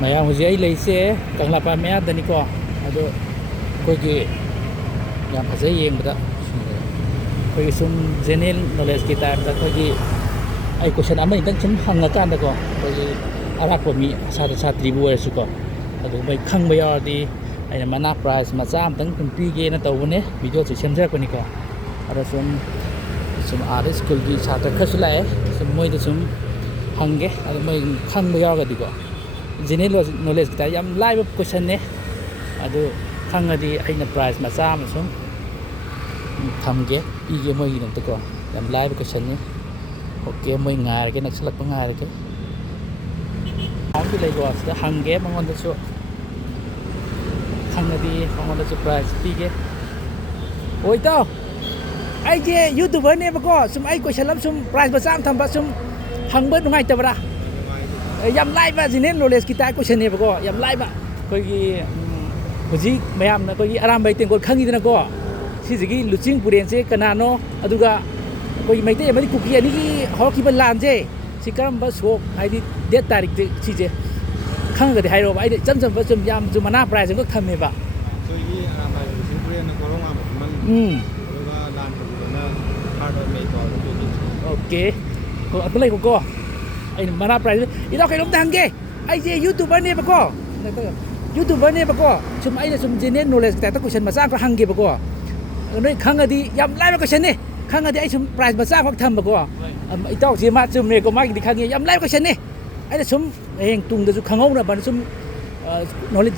ꯃꯌꯥꯝ ꯍꯧꯖꯤꯛ ꯑꯩ ꯂꯩꯁꯦ ꯀꯪꯂꯥꯄꯥꯠ ꯃꯌꯥꯗꯅꯤꯀꯣ ꯑꯗꯣ ꯑꯩꯈꯣꯏꯒꯤ ꯌꯥꯝ ꯐꯖꯩ ꯌꯦꯡꯕꯗ ꯑꯩꯈꯣꯏꯒꯤ ꯁꯨꯝ ꯖꯦꯅꯔꯦꯜ ꯅꯣꯂꯦꯖꯀꯤ ꯇꯥꯏꯞꯇ ꯑꯩꯈꯣꯏꯒꯤ ꯑꯩ ꯀꯣꯏꯁꯟ ꯑꯃꯅꯤꯇꯪ ꯁꯨꯝ ꯍꯪꯉꯀꯥꯟꯗꯀꯣ ꯑꯩꯈꯣꯏꯒꯤ ꯑꯔꯥꯛꯄ ꯃꯤ ꯁꯥꯇ꯭ꯔꯤꯕꯨ ꯑꯣꯏꯔꯁꯨꯀꯣ ꯑꯗꯨ ꯃꯣꯏ ꯈꯪꯕ ꯌꯥꯎꯔꯗꯤ ꯑꯩꯅ ꯃꯅꯥ ꯄ꯭ꯔꯥꯏꯖ ꯃꯆꯥ ꯑꯃꯇꯪ ꯁꯨꯝ ꯄꯤꯒꯦꯅ ꯇꯧꯕꯅꯦ ꯚꯤꯗꯤꯑꯣꯁꯨ ꯁꯦꯝꯖꯔꯛꯄꯅꯤꯀꯣ ꯑꯗꯣ ꯁꯨꯝ ꯑꯥꯗ ꯁ꯭ꯀꯨꯜꯒꯤ ꯁꯥꯇ꯭ꯔ ꯈꯔꯁꯨ ꯂꯥꯛꯑꯦ ꯁꯨꯝ ꯃꯣꯏꯗ ꯁꯨꯝ ꯍꯪꯒꯦ ꯑꯗꯣ ꯃꯣꯏ ꯈꯪꯕ ꯌꯥꯎꯔꯒꯗꯤꯀꯣ ꯖꯦꯅꯔꯦꯜ ꯅꯣꯂꯦꯖꯀꯤ ꯇꯥꯏꯞ ꯌꯥꯝ ꯂꯥꯏꯕ ꯀꯣꯏꯁꯟꯅꯦ ꯑꯗꯨ ꯈꯪꯉꯗꯤ ꯑꯩꯅ ꯄ꯭ꯔꯥꯏꯖ ꯃꯆꯥ ꯑꯃ ꯁꯨꯝ ꯊꯝꯒꯦ ꯄꯤꯒꯦ ꯃꯣꯏꯒꯤꯗꯃꯛꯇꯀꯣ ꯌꯥꯝ ꯂꯥꯏꯕ ꯀꯣꯏꯁꯟꯅꯤ ꯑꯣꯀꯦ ꯃꯣꯏ ꯉꯥꯏꯔꯒꯦ ꯅꯛꯁꯤꯜꯂꯛꯄ ꯉꯥꯏꯔꯒꯦ ꯑꯃꯁꯨ ꯂꯩꯀꯣ ꯁꯤꯗ ꯍꯪꯒꯦ ꯃꯉꯣꯟꯗꯁꯨ ꯈꯪꯉꯗꯤ ꯃꯉꯣꯟꯗꯁꯨ ꯄ꯭ꯔꯥꯏꯖ ꯄꯤꯒꯦ ꯍꯣꯏ ꯏꯇꯥꯎ ꯑꯩꯁꯦ ꯌꯨꯇꯨꯕꯔꯅꯦꯕꯀꯣ ꯁꯨꯝ ꯑꯩ ꯀꯣꯏꯁꯟ ꯑꯃ ꯁꯨꯝ ꯄ꯭ꯔꯥꯏꯖ ꯃꯆꯥ ꯑꯃ ꯊꯝꯕ ꯁꯨꯝ ꯍꯪꯕ ꯅꯨꯡꯉꯥꯏꯇꯕ꯭ꯔꯥ ꯌꯥꯝ ꯂꯥꯏꯕ ꯖꯦꯅꯔꯦꯜ ꯅꯣꯂꯦꯖꯀꯤ ꯇꯥꯏꯞ ꯀꯣꯏꯁꯟꯅꯦꯕꯀꯣ ꯌꯥꯝ ꯂꯥꯏꯕ ꯑꯩꯈꯣꯏꯒꯤ ꯍꯧꯖꯤꯛ ꯃꯌꯥꯝꯅ ꯑꯩꯈꯣꯏꯒꯤ ꯑꯔꯥꯝꯕꯩ ꯇꯦꯡꯀꯣꯠ ꯈꯪꯉꯤꯗꯅꯀꯣ ꯁꯤꯁꯤꯒꯤ ꯂꯨꯆꯤꯡ ꯄꯨꯔꯦꯟꯁꯦ ꯀꯅꯥꯅꯣ ꯑꯗꯨꯒ ꯑꯩꯈꯣꯏꯒꯤ ꯃꯩꯇꯩ ꯑꯃꯗꯤ ꯀꯨꯀꯤ ꯑꯅꯤꯒꯤ ꯍꯧꯔꯛꯈꯤꯕ ꯂꯥꯟꯁꯦ ꯁꯤ ꯀꯔꯝꯕ ꯁꯣꯛ ꯍꯥꯏꯗꯤ ꯗꯦꯠ ꯇꯥꯔꯤꯛꯁꯦ ꯁꯤꯁꯦ ꯈꯪꯉꯒꯗꯤ ꯍꯥꯏꯔꯛꯑꯣꯕ ꯑꯩꯅ ꯏꯆꯝ ꯆꯝꯕ ꯁꯨꯝ ꯌꯥꯝꯁꯨ ꯃꯅꯥ ꯄ꯭ꯔꯥꯏꯖ ꯑꯃꯈꯛ ꯊꯝꯃꯦꯕ ꯑꯩꯈꯣꯏꯒꯤ ꯑꯔꯥꯝꯕꯥꯏ ꯂꯨꯆꯤꯡ ꯄꯨꯔꯦꯟꯅ ꯀꯣꯔꯣꯡꯉꯥꯟꯕ ꯈꯨꯃꯟ ꯑꯗꯨꯒ ꯂꯥꯟ ꯍꯧꯈꯤꯕꯅ ꯍꯥꯔꯠ ꯃꯦ ꯑꯣꯀꯦ ꯑꯗꯨ ꯂꯩꯀꯣ ꯑꯩꯅ ꯃꯅꯥ ꯄ꯭ꯔꯥꯏꯖ ꯏꯇꯥꯎ ꯀꯩꯅꯣꯝꯇ ꯍꯪꯒꯦ ꯑꯩꯁꯦ ꯌꯨꯇꯨꯕꯔꯅꯦꯕꯀꯣ ꯁꯨꯝ ꯑꯩꯅ ꯁꯨꯝ ꯖꯦꯅꯔꯦꯜ ꯅꯣꯂꯦꯖꯀꯤ ꯇꯥꯏꯞꯇ ꯀꯣꯏꯁꯟ ꯃꯆꯥ ꯑꯃꯈꯛ ꯍꯪꯒꯦꯕꯀꯣ ꯅꯣꯏ ꯈꯪꯉꯗꯤ ꯌꯥꯝ ꯂꯥꯏꯕ ꯀꯣꯏꯁꯟꯅꯦ ꯈꯪꯉꯗꯤ ꯑꯩ ꯁꯨꯝ ꯄ꯭ꯔꯥꯏꯖ ꯃꯆꯥ ꯑꯃꯈꯛ ꯊꯝꯕꯀꯣ ꯏꯇꯥꯎꯁꯦ ꯃꯥ ꯆꯨꯝꯃꯦꯀꯣ ꯃꯥꯒꯤꯗꯤ ꯈꯪꯉꯦ ꯌꯥꯝ ꯂꯥꯏꯕ ꯀꯣꯏꯁꯟꯅꯦ ꯑꯩꯅ ꯁꯨꯝ ꯍꯌꯦꯡ ꯇꯨꯡꯗꯁꯨ ꯈꯪꯍꯧꯅꯕꯅ ꯁꯨꯝ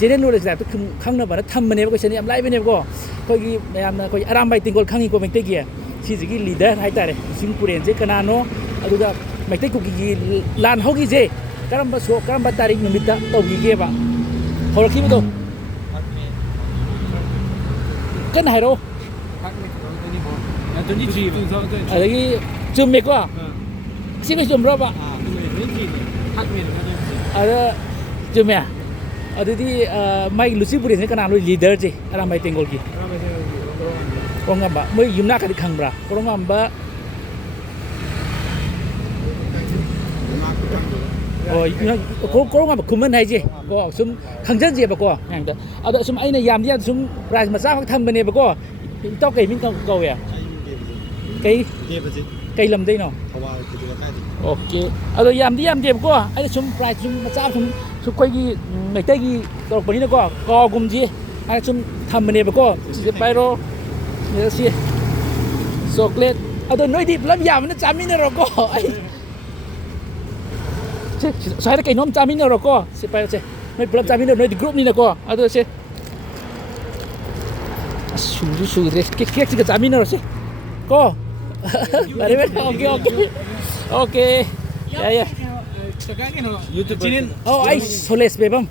ꯖꯦꯅꯔꯦꯜ ꯅꯣꯂꯦꯖ ꯇꯥꯏꯞꯇ ꯈꯪꯅꯕꯅ ꯊꯝꯕꯅꯦꯕ ꯀꯣꯏꯁꯟ ꯌꯥꯝ ꯂꯥꯏꯕꯅꯦꯕꯀꯣ ꯑꯩꯈꯣꯏꯒꯤ ꯃꯌꯥꯝꯅ ꯑꯩꯈꯣꯏ ꯑꯔꯥꯝꯕꯥꯏ ꯇꯦꯡꯀꯣꯜ ꯈꯪꯉꯤꯀꯣ ꯃꯩꯇꯩꯒꯤ ꯁꯤꯁꯤꯒꯤ ꯂꯤꯗꯔ ꯍꯥꯏꯇꯥꯔꯦ ꯂꯨꯆꯤꯡ ꯄꯨꯔꯦꯟꯁꯦ ꯀꯅꯥꯅꯣ ꯑꯗꯨꯒ ꯃꯩꯇꯩ ꯀꯨꯀꯤꯒꯤ ꯂꯥꯟ ꯍꯧꯈꯤꯁꯦ ꯀꯔꯝꯕ ꯁꯣꯛ ꯀꯔꯝꯕ ꯇꯥꯔꯤꯛ ꯅꯨꯃꯤꯠꯇ ꯇꯧꯈꯤꯒꯦꯕ ꯍꯧꯔꯛꯈꯤꯕꯗꯣ ꯀꯟꯅ ꯍꯥꯏꯔꯛꯑꯣ ꯑꯗꯒꯤ ꯆꯨꯝꯃꯦꯀꯣ ꯁꯤꯒ ꯆꯨꯝꯕ꯭ꯔꯣꯕ ꯑꯗ ꯆꯨꯝꯃꯦ ꯑꯗꯨꯗꯤ ꯃꯥꯒꯤ ꯂꯨꯆꯤꯡ ꯄꯨꯔꯦꯟꯁꯦ ꯀꯅꯥꯅꯣ ꯂꯤꯗꯔꯁꯦ ꯑꯔꯥꯝꯕꯥꯏ ꯇꯦꯡꯀꯣꯜꯒꯤ ꯀꯣꯔꯣꯡꯉꯥꯟꯕ ꯃꯣꯏ ꯌꯨꯝꯅꯥꯛꯀꯗꯤ ꯈꯪꯕ꯭ꯔꯥ ꯀꯣꯔꯣꯡꯉꯥꯟꯕ ꯀꯣꯔꯣꯡꯉꯥꯟꯕ ꯈꯨꯃꯟ ꯍꯥꯏꯁꯦ ꯀꯣ ꯁꯨꯝ ꯈꯪꯖꯟꯁꯦꯕꯀꯣ ꯃꯌꯥꯝꯗ ꯑꯗꯣ ꯁꯨꯝ ꯑꯩꯅ ꯌꯥꯝꯗꯤ ꯁꯨꯝ ꯄ꯭ꯔꯥꯏꯖ ꯃꯆꯥ ꯈꯛ ꯊꯝꯕꯅꯦꯕꯀꯣ ꯏꯇꯥꯎ ꯀꯩ ꯃꯤꯡ ꯀꯧꯋꯦ ꯀꯩ ꯂꯝꯗꯩꯅꯣ ꯑꯣꯀꯦ ꯑꯗꯣ ꯌꯥꯝꯗꯦꯕꯀꯣ ꯑꯩꯅ ꯁꯨꯝ ꯄ꯭ꯔꯥꯏꯖ ꯁꯨꯝ ꯃꯆꯥ ꯁꯨꯝ ꯑꯩꯈꯣꯏꯒꯤ ꯃꯩꯇꯩꯒꯤ ꯇꯧꯔꯛꯄꯅꯤꯅꯀꯣ ꯀꯥꯎꯒꯨꯝꯁꯤ ꯍꯥꯏꯅ ꯁꯨꯝ ꯊꯝꯕꯅꯦꯕꯀꯣ ꯁꯤꯁꯦ ꯄꯥꯏꯔꯣ ꯁꯤ ꯆꯣꯀ꯭ꯂꯦꯠ ꯑꯗꯣ ꯅꯣꯏꯗꯤ ꯄꯨꯂꯞ ꯌꯥꯝꯕꯅ ꯆꯥꯃꯤꯟꯅꯔꯣꯀꯣ ꯑꯩ ꯁ꯭ꯋꯥꯏꯗ ꯀꯩꯅꯣꯝ ꯆꯥꯃꯤꯟꯅꯔꯣꯀꯣ ꯁꯤ ꯄꯥꯏꯔꯣꯁꯦ ꯅꯣꯏ ꯄꯨꯂꯞ ꯆꯥꯃꯤꯟꯅꯔꯣ ꯅꯣꯏꯗꯤ ꯒ꯭ꯔꯨꯞꯅꯤꯅꯀꯣ ꯑꯗꯣ ꯁꯦ ꯑꯁ ꯁꯨꯗ꯭ꯔꯦ ꯀꯦꯛꯁꯤꯒ ꯆꯥꯃꯤꯟꯅꯔꯣꯁꯤ ꯀꯣ ꯐꯔꯦ ꯑꯣꯀꯦ ꯌꯥꯏ ꯑꯩ ꯁꯣꯂꯦꯁ ꯕꯦꯕꯝ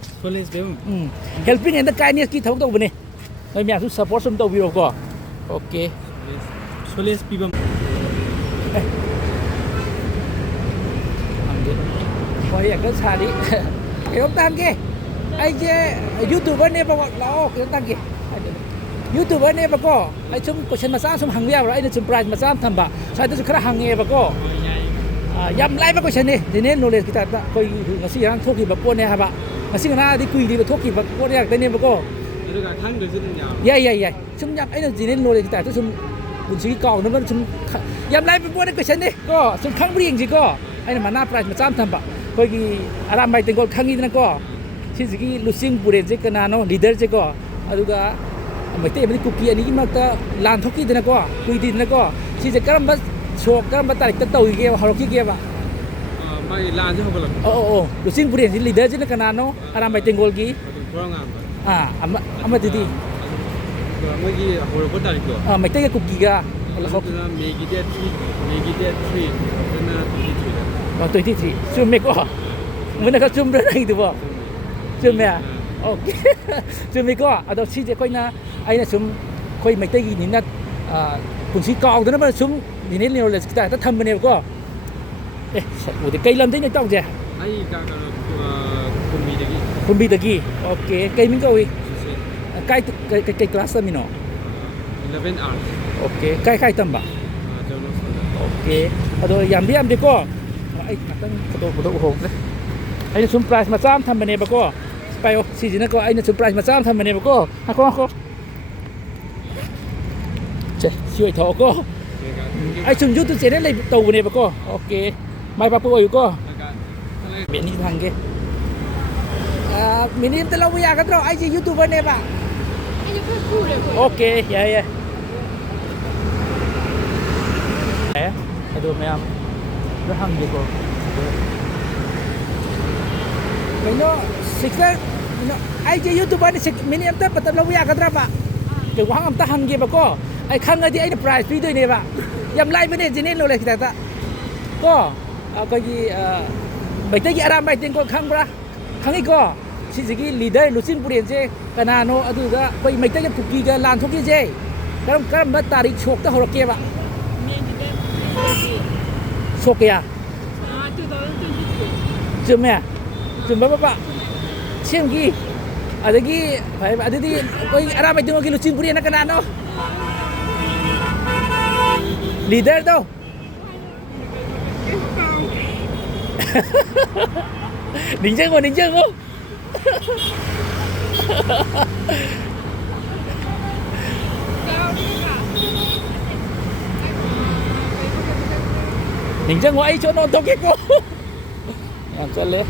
ꯍꯦꯜꯄꯤꯡ ꯑꯦꯟ ꯗ ꯀꯥꯏꯟꯗꯅꯦꯁꯀꯤ ꯊꯕꯛ ꯇꯧꯕꯅꯦ ꯅꯣꯏ ꯃꯌꯥꯝꯁꯨ ꯁꯞꯄꯣꯔꯠ ꯁꯨꯝ ꯇꯧꯕꯤꯔꯣꯀꯣ ꯑꯣꯀꯦ ꯁꯣꯂꯦꯁ ꯄꯤꯕꯝ ꯋꯥꯔꯤ ꯑꯪꯀꯜ ꯁꯥꯔꯤ ꯀꯩꯅꯣꯝꯇ ꯍꯪꯒꯦ ꯑꯩꯁꯦ ꯌꯨꯇꯨꯕꯔꯅꯦꯕ ꯂꯥꯛꯑꯣ ꯀꯩꯅꯣꯝꯇ ꯍꯪꯒꯦ ꯌꯨꯇꯨꯕꯔꯅꯦꯕꯀꯣ ꯑꯩ ꯁꯨꯝ ꯀꯣꯏꯁꯟ ꯃꯆꯥ ꯁꯨꯝ ꯍꯪꯕ ꯌꯥꯕ꯭ꯔꯥ ꯑꯩꯅ ꯁꯨꯝ ꯄ꯭ꯔꯥꯏꯖ ꯃꯆꯥ ꯑꯃ ꯊꯝꯕ ꯁ꯭ꯋꯥꯏꯗꯁꯨ ꯈꯔ ꯍꯪꯉꯦꯕꯀꯣ ꯌꯥꯝ ꯂꯥꯏꯕ ꯀꯣꯏꯁꯟꯅꯦ ꯖꯦꯅꯔꯦꯜ ꯅꯣꯂꯦꯖꯀꯤ ꯇꯥꯏꯞꯇ ꯑꯩꯈꯣꯏꯒꯤ ꯉꯁꯤ ꯉꯔꯥꯡ ꯊꯣꯛꯈꯤꯕ ꯄꯣꯠꯅꯦ ꯍꯥꯏꯕ ꯉꯁꯤ ꯉꯔꯥꯡꯗꯤ ꯀꯨꯏꯗ꯭ꯔꯤꯕ ꯊꯣꯛꯈꯤꯕ ꯄꯣꯠ ꯉꯥꯛꯇꯅꯦꯕꯀꯣ ꯌꯥꯏ ꯁꯨꯝ ꯌꯥꯝ ꯑꯩꯅ ꯖꯦꯅꯔꯦꯜ ꯅꯣꯂꯦꯖꯀꯤ ꯇꯥꯏꯞꯇ ꯁꯨꯝ ꯄꯨꯟꯁꯤꯒꯤ ꯀꯥꯎꯅꯕ ꯁꯨꯝ ꯌꯥꯝ ꯂꯥꯏꯕ ꯄꯣꯠꯅꯦ ꯀꯣꯏꯁꯟꯅꯦ ꯀꯣ ꯁꯨꯝ ꯈꯪꯕ꯭ꯔꯥ ꯌꯦꯡꯁꯤꯀꯣ ꯑꯩꯅ ꯃꯅꯥ ꯄ꯭ꯔꯥꯏꯖ ꯃꯆꯥ ꯑꯃ ꯊꯝꯕ ꯑꯩꯈꯣꯏꯒꯤ ꯑꯔꯥꯝꯕꯥꯏ ꯇꯦꯡꯀꯣꯜ ꯈꯪꯉꯤꯗꯅꯀꯣ ꯁꯤꯁꯤꯒꯤ ꯂꯨꯆꯤꯡ ꯄꯨꯔꯦꯟꯁꯦ ꯀꯅꯥꯅꯣ ꯂꯤꯗꯔꯁꯦꯀꯣ ꯑꯗꯨꯒ ꯃꯩꯇꯩ ꯑꯃꯗꯤ ꯀꯨꯀꯤ ꯑꯅꯤꯒꯤ ꯃꯔꯛꯇ ꯂꯥꯟ ꯊꯣꯛꯈꯤꯗꯅꯀꯣ ꯀꯨꯏꯗ꯭ꯔꯤꯗꯅꯀꯣ ꯁꯤꯁꯦ ꯀꯔꯝꯕ ꯁꯣꯛ ꯀꯔꯝꯕ ꯇꯥꯔꯤꯛꯇ ꯇꯧꯈꯤꯒꯦꯕ ꯍꯧꯔꯛꯈꯤꯒꯦꯕ ꯃꯥꯒꯤ ꯂꯥꯟꯁꯦ ꯍꯧꯒꯠꯂꯛꯄ ꯂꯨꯆꯤꯡ ꯄꯨꯔꯦꯟꯁꯤ ꯂꯤꯗꯔꯁꯤꯅ ꯀꯅꯥꯅꯣ ꯑꯔꯥꯝꯕꯥꯏ ꯇꯦꯡꯀꯣꯜꯒꯤ ꯑꯃꯗꯨꯗꯤ ꯃꯣꯏꯒꯤ ꯍꯧꯔꯛꯄ ꯇꯥꯔꯤꯛꯇꯣ ꯃꯩꯇꯩꯒ ꯀꯨꯀꯤꯒ ꯑꯗꯨꯅ ꯃꯦꯒꯤ ꯗꯦꯠ 3 ꯑꯗꯨꯅ 23 ꯆꯨꯝꯃꯦꯀꯣ ꯃꯣꯏꯅ ꯈꯔ ꯆꯨꯝꯕ꯭ꯔꯥ ꯅꯪꯒꯤꯗꯨꯕꯣ ꯆꯨꯝꯃꯦ ꯑꯣꯀꯦ ꯆꯨꯝꯃꯦꯀꯣ ꯑꯗꯣ ꯁꯤꯁꯦ ꯑꯩꯅ ꯁꯨꯝ ꯑꯩꯈꯣꯏ ꯃꯩꯇꯩꯒꯤꯅꯤꯅ ꯄꯨꯟꯁꯤ ꯀꯥꯎꯗꯅꯕ ꯁꯨꯝ ꯖꯦꯅꯔꯦꯜ ꯅꯣꯂꯦꯖꯀꯤ ꯇꯥꯏꯞꯇ ꯊꯝꯕꯅꯦꯕꯀꯣ ꯁꯛꯎꯗꯤ ꯀꯩ ꯂꯝꯗꯩꯅꯣ ꯇꯧꯁꯦ ꯑꯩ ꯀꯨꯝꯕꯤꯗꯒꯤ ꯑꯣꯀꯦ ꯀꯩ ꯃꯤꯡ ꯀꯧꯏ ꯀꯩ ꯀ꯭ꯂꯥꯁ ꯇꯝꯃꯤꯅꯣ 11 ꯑꯥꯔꯠꯁ ꯑꯣꯀꯦ ꯀꯥꯏ ꯇꯝꯕ ꯑꯣꯀꯦ ꯑꯗꯣ ꯌꯥꯝꯗꯦꯀꯣ ꯑꯩ ꯉꯥꯛꯇꯪ ꯐꯣꯇꯣ ꯎꯍꯧꯗ꯭ꯔꯦ ꯑꯩꯅ ꯁꯨꯝ ꯄ꯭ꯔꯥꯏꯁ ꯃꯆꯥ ꯑꯃ ꯊꯝꯕꯅꯦꯕꯀꯣ ꯄꯥꯏꯌꯣ ꯁꯤꯁꯤꯅꯀꯣ ꯑꯩꯅ ꯁꯨꯝ ꯄ꯭ꯔꯥꯏꯁ ꯃꯆꯥ ꯑꯃ ꯊꯝꯕꯅꯦꯕꯀꯣ ꯉꯥꯏꯈꯣ ꯁꯦ ꯁꯤ ꯑꯣꯏ ꯊꯣꯛꯑꯣꯀꯣ ꯑꯩ ꯁꯨꯝ ꯌꯨꯇꯨꯕ ꯆꯦꯅꯦꯜ ꯂꯩ ꯇꯧꯕꯅꯦꯕꯀꯣ ꯑꯣꯀꯦ ꯃꯥꯏ ꯄꯥꯛꯄ ꯑꯣꯏꯌꯨꯀꯣ ꯃꯤꯅꯤ ꯍꯪꯒꯦ ꯃꯤꯅꯤ ꯑꯝꯇ ꯂꯧꯕ ꯌꯥꯒꯗ꯭ꯔꯣ ꯑꯩꯁꯦ ꯌꯨꯇꯨꯕꯔꯅꯦꯕ ꯑꯣꯀꯦ ꯌꯥꯏ ꯑꯗꯣ ꯃꯌꯥꯝ ꯂꯣꯏ ꯍꯪꯒꯦꯀꯣ ꯀꯩꯅꯣ ꯁꯤꯛꯁꯇꯔ ꯀꯩꯅꯣ ꯑꯩꯁꯦ ꯌꯨꯇꯨꯕꯔꯅꯤ ꯃꯤꯅꯤ ꯑꯝꯇ ꯃꯇꯝ ꯂꯧꯕ ꯌꯥꯒꯗ꯭ꯔꯕ ꯋꯥꯍꯪ ꯑꯝꯇ ꯍꯪꯒꯦꯕꯀꯣ ꯑꯩ ꯈꯪꯉꯗꯤ ꯑꯩꯅ ꯄ꯭ꯔꯥꯏꯖ ꯄꯤꯗꯣꯏꯅꯦꯕ ꯌꯥꯝ ꯂꯥꯏꯕꯅꯦ ꯖꯦꯅꯦꯔꯦꯜ ꯅꯣꯂꯦꯖ ꯈꯤꯇꯪꯗ ꯀꯣ ꯑꯩꯈꯣꯏꯒꯤ ꯃꯩꯇꯩꯒꯤ ꯑꯔꯥꯝꯕꯥꯏ ꯇꯦꯡꯀꯣꯠ ꯈꯪꯕ꯭ꯔꯥ ꯈꯪꯉꯤꯀꯣ ꯁꯤꯁꯤꯒꯤ ꯂꯤꯗꯔ ꯂꯨꯆꯤꯟ ꯄꯨꯔꯦꯟꯁꯦ ꯀꯅꯥꯅꯣ ꯑꯗꯨꯗ ꯑꯩꯈꯣꯏ ꯃꯩꯇꯩꯒ ꯀꯨꯀꯤꯒ ꯂꯥꯟ ꯊꯣꯛꯈꯤꯁꯦ ꯀꯔꯝꯕ ꯇꯥꯔꯤꯛ ꯁꯣꯛꯇ ꯍꯧꯔꯛꯀꯦꯕ ꯁꯣꯛ ꯀꯌꯥ ꯆꯨꯝꯃꯦ ꯆꯨꯝꯕ ꯕꯕꯥ ꯁꯦꯝꯒꯤ ꯑꯗꯒꯤ ꯑꯗꯨꯗꯤ ꯑꯩꯈꯣꯏ ꯑꯔꯥꯝꯕꯥꯏ ꯇꯦꯡꯀꯣꯠꯀꯤ ꯂꯨꯆꯤꯟ ꯄꯨꯔꯦꯟꯅ ꯀꯅꯥꯅꯣ ꯂꯤꯗꯔꯗꯣ ꯅꯤꯡꯁꯤꯡꯉꯣ ꯅꯤꯡꯁꯤꯡꯉꯣ ꯑꯩ ꯁꯣꯟ ꯑꯣꯟꯊꯣꯛꯀꯦꯀꯣ ꯌꯥꯝ ꯆꯠꯂꯦ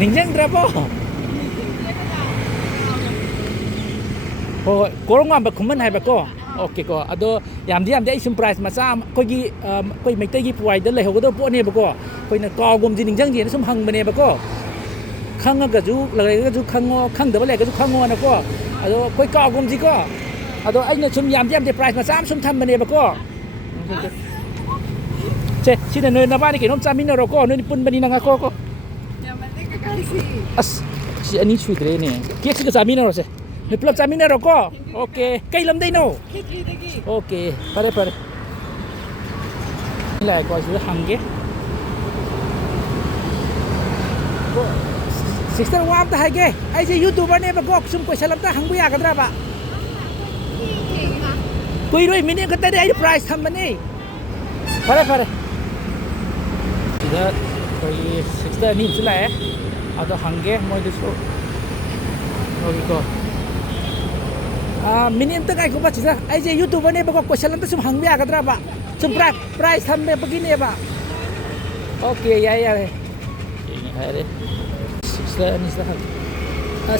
ꯅꯤꯡꯁꯤꯡꯗ꯭ꯔꯕꯣ ꯍꯣꯏ ꯀꯣꯔꯣꯡꯉꯥꯟꯕ ꯈꯨꯃꯟ ꯍꯥꯏꯕꯀꯣ ꯑꯣꯀꯦꯀꯣ ꯑꯗꯣ ꯌꯥꯝꯗꯤ ꯑꯩ ꯁꯨꯝ ꯄ꯭ꯔꯥꯏꯖ ꯃꯆꯥ ꯑꯃ ꯑꯩꯈꯣꯏ ꯃꯩꯇꯩꯒꯤ ꯄꯨꯋꯥꯔꯤꯗ ꯂꯩꯍꯧꯒꯗꯕ ꯄꯣꯠꯅꯦꯕꯀꯣ ꯑꯩꯈꯣꯏꯅ ꯀꯥꯎꯒꯨꯝꯁꯤ ꯅꯤꯡꯁꯤꯡꯁꯦꯅ ꯁꯨꯝ ꯍꯪꯕꯅꯦꯕꯀꯣ ꯈꯪꯉꯒꯁꯨ ꯂꯩꯔꯒꯁꯨ ꯈꯪꯉꯣ ꯈꯪꯗꯕ ꯂꯩꯔꯒꯁꯨ ꯈꯪꯉꯣꯅꯀꯣ ꯑꯗꯣ ꯑꯩꯈꯣꯏ ꯀꯥꯎꯒꯨꯝꯁꯤꯀꯣ ꯑꯗꯣ ꯑꯩꯅ ꯁꯨꯝ ꯌꯥꯝꯗꯤ ꯄ꯭ꯔꯥꯏꯖ ꯃꯆꯥ ꯑꯃ ꯁꯨꯝ ꯊꯝꯕꯅꯦꯕꯀꯣ ꯁꯦ ꯁꯤꯗ ꯅꯣꯏ ꯅꯕꯥꯅꯤ ꯀꯩꯅꯣꯝ ꯆꯥꯃꯤꯟꯅꯔꯣꯀꯣ ꯅꯣꯏ ꯄꯨꯟꯕꯅꯤꯅ ꯉꯥꯈꯣꯀꯣ ꯑꯁ ꯁꯤ ꯑꯅꯤ ꯁꯨꯗ꯭ꯔꯦꯅꯦ ꯀꯦꯛꯁꯤꯒ ꯆꯥꯃꯤꯟꯅꯔꯣꯁꯦ ꯅꯣꯏ ꯄꯨꯂꯞ ꯆꯥꯃꯤꯟꯅꯔꯣꯀꯣ ꯑꯣꯀꯦ ꯀꯩ ꯂꯝꯗꯩꯅꯣ ꯑꯣꯀꯦ ꯐꯔꯦ ꯂꯥꯛꯑꯦꯀꯣ ꯁꯤꯗ ꯍꯪꯒꯦ ꯁꯤꯁꯇꯔ ꯋꯥ ꯑꯝꯇ ꯍꯥꯏꯒꯦ ꯑꯩꯁꯦ ꯌꯨꯇꯨꯕꯔꯅꯦꯕꯀꯣ ꯁꯨꯝ ꯀꯣꯏꯁꯟ ꯑꯝꯇ ꯍꯪꯕ ꯌꯥꯒꯗ꯭ꯔꯕ ꯀꯨꯏꯔꯣꯏ ꯃꯤꯅꯤꯠ ꯈꯛꯇꯅꯤ ꯑꯩ ꯄ꯭ꯔꯥꯏꯖ ꯊꯝꯕꯅꯤ ꯐꯔꯦ ꯁꯤꯗ ꯑꯩꯈꯣꯏꯒꯤ ꯁꯤꯁꯇꯔ ꯑꯅꯤ ꯑꯃꯁꯨ ꯂꯥꯛꯑꯦ ꯑꯗꯣ ꯍꯪꯒꯦ ꯃꯣꯏꯗꯁꯨ ꯍꯧꯖꯤꯛꯀꯣ ꯃꯤꯅꯤꯠ ꯑꯝꯇ ꯉꯥꯏꯈꯣꯕ ꯁꯤꯗ ꯑꯩꯁꯦ ꯌꯨꯇꯨꯕꯔꯅꯦꯕꯀꯣ ꯀꯣꯏꯁꯟ ꯑꯝꯇ ꯁꯨꯝ ꯍꯪꯕ ꯌꯥꯒꯗ꯭ꯔꯕ ꯁꯨꯝ ꯄ꯭ꯔꯥꯏꯖ ꯊꯝꯕꯒꯤꯅꯦꯕ ꯑꯣꯀꯦ ꯌꯥꯔꯦ ꯍꯥꯏꯔꯦ ꯁꯤꯛꯁꯇꯔ ꯑꯅꯤꯁꯤꯗ ꯍꯪꯒꯦ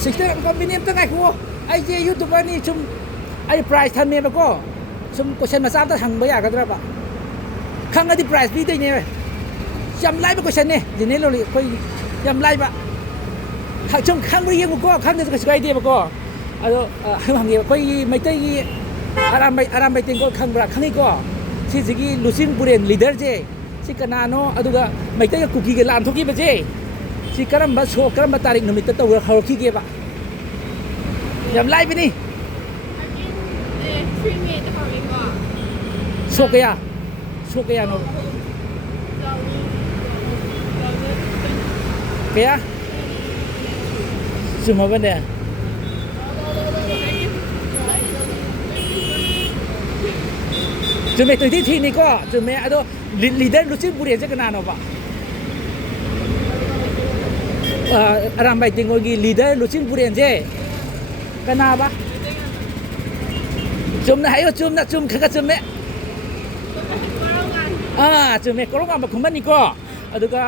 ꯁꯤꯛꯁꯇꯔ ꯃꯤꯅꯤꯠ ꯑꯝꯇ ꯉꯥꯏꯈꯣ ꯑꯩꯁꯦ ꯌꯨꯇꯨꯕꯔꯅꯤ ꯁꯨꯝ ꯑꯩ ꯄ꯭ꯔꯥꯏꯖ ꯊꯝꯃꯦꯕꯀꯣ ꯁꯨꯝ ꯀꯣꯏꯁꯟ ꯃꯆꯥ ꯑꯝꯇ ꯍꯪꯕ ꯌꯥꯒꯗ꯭ꯔꯕ ꯈꯪꯉꯗꯤ ꯄ꯭ꯔꯥꯏꯖ ꯄꯤꯗꯣꯏꯅꯦ ꯌꯥꯝ ꯂꯥꯏꯕ ꯀꯣꯏꯁꯟꯅꯦ ꯖꯦꯅꯦꯔꯦꯜ ꯅꯣꯂꯦꯖ ꯑꯩꯈꯣꯏ ꯌꯥꯝ ꯂꯥꯏꯕ ꯁꯨꯝ ꯈꯪꯕ ꯌꯦꯡꯉꯨꯀꯣ ꯈꯪꯗꯁꯨ ꯀꯩꯁꯨ ꯀꯥꯏꯗꯦꯕꯀோ ꯑꯗꯣ ꯍꯪꯉꯦꯕ ꯑꯩꯈꯣꯏꯒꯤ ꯃꯩꯇꯩꯒꯤ ꯑꯔꯥꯝꯕꯥꯏ ꯇꯦꯡꯀꯣꯠ ꯈꯪꯕ꯭ꯔꯥ ꯈꯪꯉꯤꯀꯣ ꯁꯤꯁꯤꯒꯤ ꯂꯨꯆꯤꯟ ꯄꯨꯔꯦꯟ ꯂꯤꯗꯔꯁꯦ ꯁꯤ ꯀꯅꯥꯅꯣ ꯑꯗꯨꯒ ꯃꯩꯇꯩꯒ ꯀꯨꯀꯤꯒ ꯂꯥꯟ ꯊꯣꯛꯈꯤꯕꯁꯦ ꯁꯤ ꯀꯔꯝꯕ ꯇꯥꯔꯤꯛ ꯅꯨꯃꯤꯠꯇ ꯍꯧꯔꯛꯈꯤꯒꯦꯕ ꯌꯥꯝ ꯂꯥꯏꯕꯅꯤ ꯁꯣꯛ ꯀꯌꯥꯅꯣ kaya sumaba na Jume 23 ni ko jume ado leader Lucin Purian sa kanano ba Arambay Tingol gi leader Lucin Purian je kana ba Jum na hayo jum kaka jume jume korongan ba kuman ni ko aduga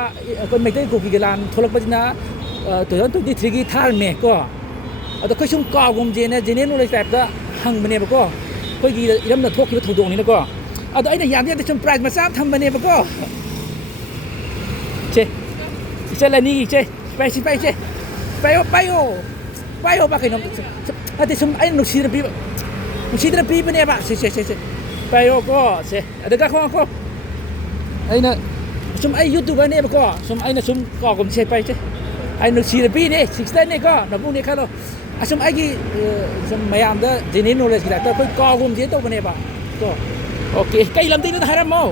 kon maitai ko gilan tholak bajina 2023 gi thar me ko ado khoi sum ka gum je na jene no le type da hang bane ba ko khoi gi iram na thok ki thodong ni na ko ado aina yam ya sum price ma sam tham bane ba ko che la ni che pai che pai yo ba kai no ati sum ai no si na pi bane ba se pai yo ko se adaga ko aina sum ai youtuber ne ba ko sum aina sum ko gum se pai che ai no si pi ne 16 ne ko na bu ne ka lo asum ai gi sum mayam da jene knowledge da ta koi ko gum je to bane ba to okay kai lam ding na haram mo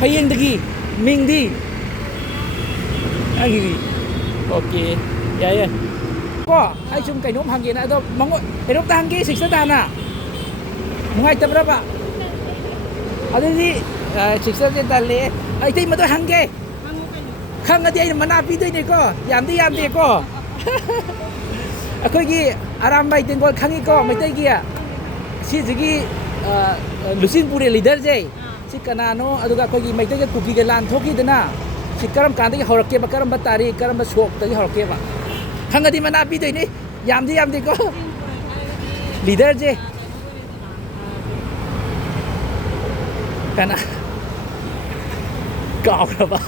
hayeng dagi ming di ai okay ya ก็ให้ชุมไก่นมหางเกนะตัวมองไก่นมตาหางเกสิกสตานะมึงไงจับรับอ่ะเอาดิสิสิกสตาเลยไอ้ที่มาตัวหางเกข้างกันที่มันน่าพี่ด้วยนี่ก็ยามที่ก็aku gi aram bai tengol khangi ko mai tai gi si jigi lusin pure leader je si kanano aduga ko gi mai tai ga kuki ga lan thoki dana si karam kan de horokke ba karam ba tari karam ba sok ta horokke ba khanga di mana pi dei ni yam di ko leader je kana gao ra ba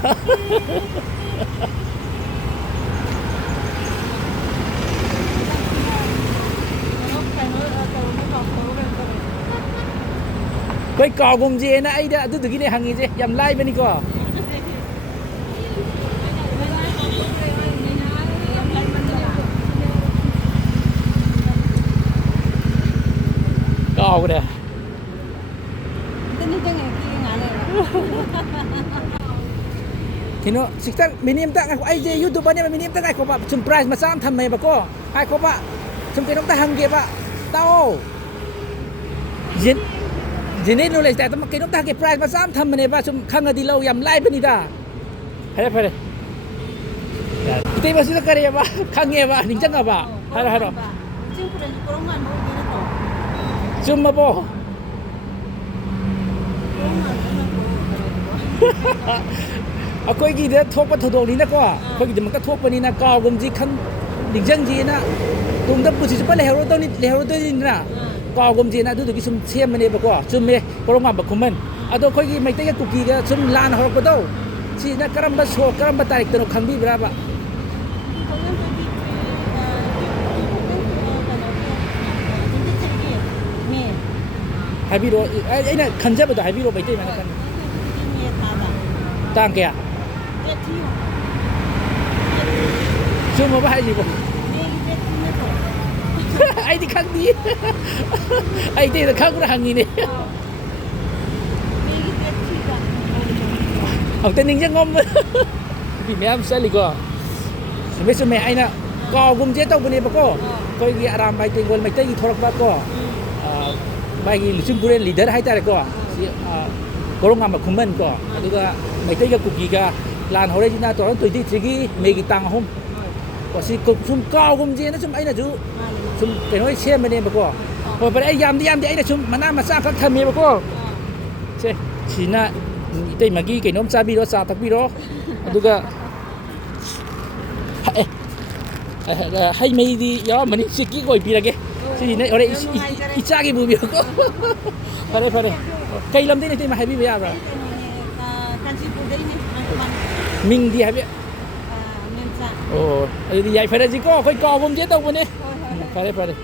coi cò cùng gì nè ai đã tôi tự kia hàng gì dầm like bên đi cò cò cái này thì nó xịt tắc minim tắc ai gì YouTube này minim tắc ai có bạn chum price mà sao thầm mày bà cô ai có bạn chum cái nó ta hàng kia bạn tao diễn jenis nulisแต่ต้องมากินน้ำตาเก็บไพรส์มาซ้ำทำมันเนี่ยว่าชุมข้างดีเรายำไล่เป็นนี่ด่าเฮ้ยkita masih tak kerja apaข้างเงี้ยว่าหนิงจังapa halo cuma apa aku lagi dia thok pa thod ni na ko ko gi man ka thok pa ni na ka gum ji khan ding jang ji na tum da pu si pa le hero to ni naก็กรมจีนดูดูกิชุมเชี่ยมันเนี่ยบอกว่าชุมเมย์กรมมาบักคุมันอ่ะตัวเขายี่ไม่ได้กุกีก็ชุมลานหอกก็ต้องชีนักการบัชโชการบัตรอีกตัวขังบีบราบะไฮบีโร่ไอ้เนี่ยขันเจ็บตัวไฮบีโร่ไปได้ไหมกันต่างแก่ชุมมาบ้าจีบไอ้ที่ข้างนี้ไอ้ที่ข้างกูทางนี้เนี่ยเอาแต่หนึ่งจะงอมเลยพี่แม่ใช่หรือก็ไม่ใช่แม่ไอ้น่ะก็กุมเจ้าต้องคนนี้ปะก็ก็ยี่อารามไปเต็งวันไม่ได้ยี่ทรกบ้าก็ไปยี่ลุชิมพูเรนลีดเดอร์ให้ใจเลยก็ก็ร้องงานแบบคุมมันก็แล้วก็ไม่ได้กับกุกีก็ลานเขาได้ยินนะตอนนั้นตัวที่ทริกกี้เมกิตังห้องก็สิกุชุมก็กุมเจ้านะชุมไอ้น่ะจูชุมเป็นว่าเชี่ยมันเนี่ยปะก็พอไปไอ้ยามไอ้น่ะชุมมันน่ามาสร้างเขาทำเมียปะก็เช่ชีน่ะแต่เมื่อกี้กินนมซาบิโรซาตักบิโรดูก็ให้ไม่ดีย้อมมันนี่สิกี้ก่อยปีละเกสิเนี่ยอะไรอีจ้ากี่บูบิโก็พอเลยใครลำได้เนี่ยที่มาให้พี่ไปอะไรมิงดีให้พี่โอ้ยใหญ่พอเลยสิก็ค่อยก่อผมเจ๊ตรงวันนี้พอเลย